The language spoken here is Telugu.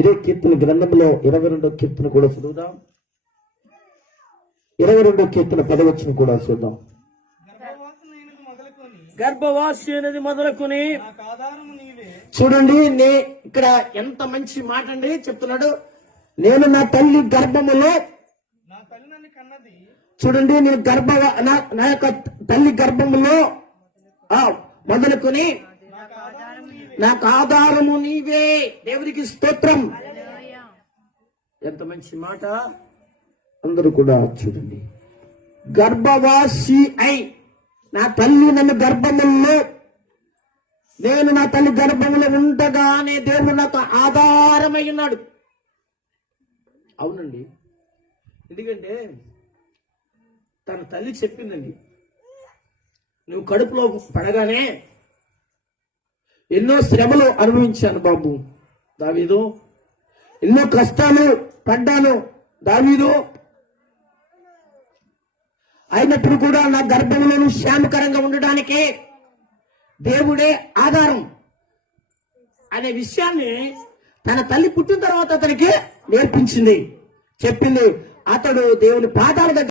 ఇదే కీర్తన గ్రంథంలో ఇరవై రెండో కీర్తన కూడా చదువుదాం. ఇరవై రెండో కీర్తన పదవచ్చును కూడా చూద్దాం గర్భవాసి అనేది మొదలుకొని చూడండి నే ఇక్కడ ఎంత మంచి మాట అండి చెప్తున్నాడు. నేను నా తల్లి గర్భములో చూడండి నేను గర్భ నా యొక్క తల్లి గర్భములో మొదలుకొని నాకు ఆధారము నీవే. దేవునికి స్తోత్రం. ఎంత మంచి మాట. అందరూ కూడా చూడండి. గర్భవాసి అయి నా తల్లి నన్ను గర్భములో నేను నా తల్లి గర్భములో ఉండగానే దేవుడు నాకు ఆధారమై ఉన్నాడు. అవునండి. ఎందుకంటే తన తల్లి చెప్పిందండి నువ్వు కడుపులో పడగానే ఎన్నో శ్రమలు అనుభవించాను బాబు. దావీదు ఎన్నో కష్టాలు పడ్డాను దావీదు. అయినప్పుడు కూడా నా గర్భంలోను శ్యామకరంగా ఉండడానికి దేవుడే ఆధారం అనే విషయాన్ని తన తల్లి పుట్టిన తర్వాత అతనికి నేర్పించింది. చెప్పింది అతడు దేవుని పాదాల దగ్గర